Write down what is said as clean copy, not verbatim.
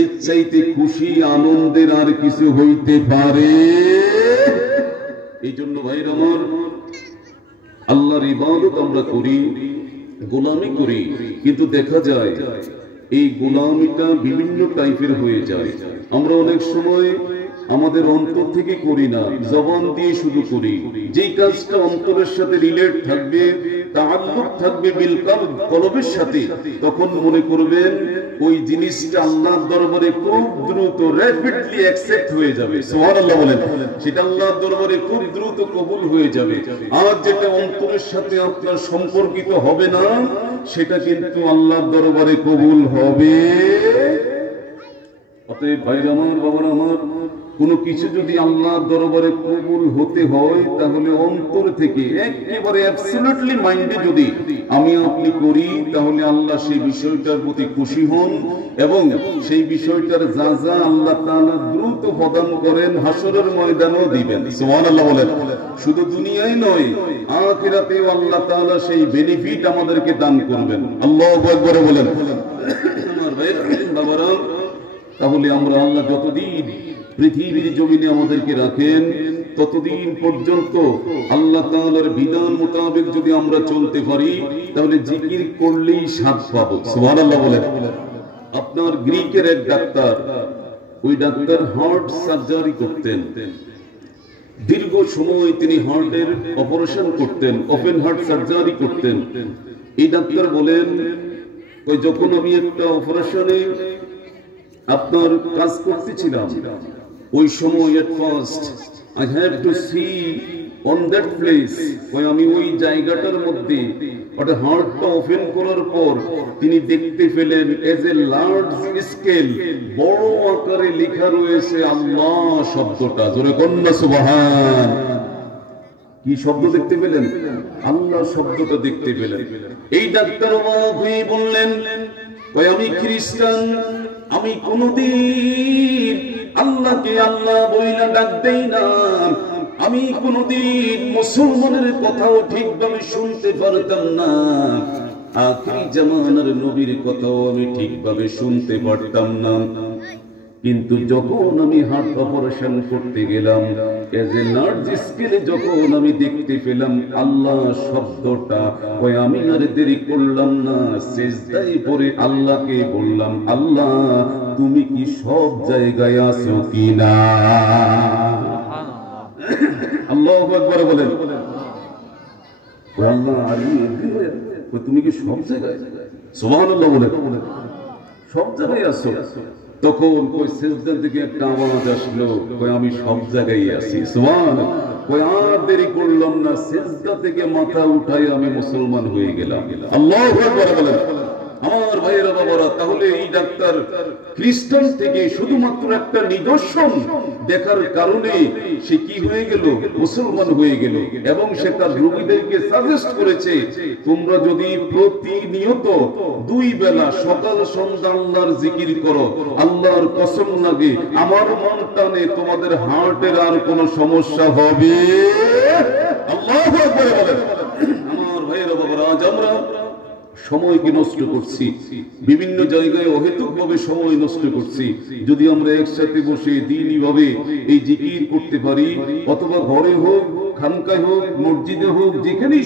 এর চাইতে খুশি আনন্দের আর কিছু হইতে পারে? এই জন্য ভাইরা আমার, আল্লাহর ইবাদত আমরা করি, গোলামি করি, কিন্তু দেখা যায় এই গোলামিটা বিভিন্ন টাইপের হয়ে যায়। আমরা অনেক সময় আমাদের অন্তর থেকে করি না, জবান দিয়ে শুধু করি। যেই কাজটা অন্তরের সাথে রিলেট থাকবে, তাআল্লুক থাকবে বিল কলব, কলবের সাথে, তখন মনে করবেন ওই জিনিসটা আল্লাহর দরবারে খুব দ্রুত র‍্যাপিডলি অ্যাকসেপ্ট হয়ে যাবে। সুবহানাল্লাহ বলেন। সেটা আল্লাহর দরবারে খুব দ্রুত কবুল হয়ে যাবে। আর যেটা অন্তরের সাথে আপনার সম্পর্কিত হবে না, সেটা কিন্তু আল্লাহর দরবারে কবুল হবে। অতএব ভাইরা আমার, বাবারা আমার, কোনো কিছু যদি আল্লাহর দরবারে কবুল হতে হয়, তাহলে অন্তর থেকে একেবারে অ্যাবসলিউটলি মাইন্ডে যদি আমি আপনি করি, তাহলে আল্লাহ সেই বিষয়টার প্রতি খুশি হন এবং সেই বিষয়টার যা যা আল্লাহ তাআলা দ্রুত প্রদান করেন, হাসরের ময়দানেও দিবেন। সুবহানাল্লাহ বলেন। শুধু দুনিয়ায় নয়, আখিরাতেও আল্লাহ তাআলা সেই বেনিফিট আমাদেরকে দান করবেন। আল্লাহু আকবার বলেন। আমার ভাইরা, বাবারা, তাহলে আমরা আল্লাহ যতদিন পৃথিবীর জমিনে আমাদেরকে রাখেন, ততদিন পর্যন্ত আল্লাহ তাআলার বিধান মোতাবেক যদি আমরা চলতে পারি, তাহলে জিকির করলেই স্বাদ পাবো। সুবহানাল্লাহ বলেন। আপনার গ্রিকের এক ডাক্তার, ওই ডাক্তার হার্ট সার্জারি করতেন। দীর্ঘ সময় তিনি হার্টের অপারেশন করতেন, ওপেন হার্ট সার্জারি করতেন। এই ডাক্তার বলেন, ওই যখন আমি একটা অপারেশনে আপনার কাজ করতেছিলাম, ওই সময় at first I have to see on that place, আমি ওই জায়গাটার মধ্যে ওটা হার্টটা ওপেন করার পর তিনি দেখতে পেলেন এজ এ লার্জ স্কেল, বড় আকারে লেখা রয়েছে আল্লাহ শব্দটা। জোরে কন্যা সুবহান। কি শব্দ দেখতে পেলেন? আল্লাহ শব্দটা দেখতে পেলেন। এই ডাক্তার অবাক হয়ে বললেন, আমি খ্রিস্টান, আমি কোনদিন আল্লাহকে আল্লাহ বইলা ডাক দেই না, আমি কোনদিন মুসলমানের কথাও ঠিকভাবে শুনতে পারতাম না, আখিরি জামানার নবীর কথাও আমি ঠিকভাবে শুনতে পারতাম না। কিন্তু যখন আমি হার্ট অপারেশন করতে গেলাম, এজ এ লার্জ স্কেলে যখন আমি দেখতে পেলাম আল্লাহ শব্দটা, ওই আমি আর দেরি করলাম না, সিজদায় পড়ে আল্লাহকে বললাম, আল্লাহ তুমি কি সব জায়গায় আছো কিনা? আল্লাহু আকবার বলেন। আল্লাহ তুমি কি সব জায়গায়? সুবহানাল্লাহ বলেন। সব জায়গায় আছো। তখন ওই সিজদা থেকে একটা আওয়াজ আসলো, আমি সব জায়গায় আছি। সুবহানাল্লাহ। আর দেরি করলাম না, সিজদা থেকে মাথা উঠাই আমি মুসলমান হয়ে গেলাম। আল্লাহু আকবার বলেন। আমার ভাইয়েরা, বাবারা, তাহলে এই ডাক্তার খ্রিস্টান থেকে শুধুমাত্র একটা নিদর্শন দেখার কারণে সে কি হয়ে গেল? মুসলমান হয়ে গেল। এবং সে তার রোগীদেরকে সাজেস্ট করেছে, তোমরা যদি প্রতিনিয়ত 2 বেলা সকাল সন্ধ্যা আল্লাহর জিকির করো, আল্লাহর কসম লাগে আমার মন টানে তোমাদের হার্টের আর কোনো সমস্যা হবে। আল্লাহু আকবার বলেন। আমার ভাইয়েরা, বাবারা, আজ আমরা সময়কে নষ্ট করছি, বিভিন্ন জায়গায় অহেতুক ভাবে সময় নষ্ট করছি। যদি আমরা একসাথে বসে দ্বীনি ভাবে এই জিকির করতে পারি, অথবা ঘরে হোক, খানকায় হোক, মসজিদে হোক, যেখানেই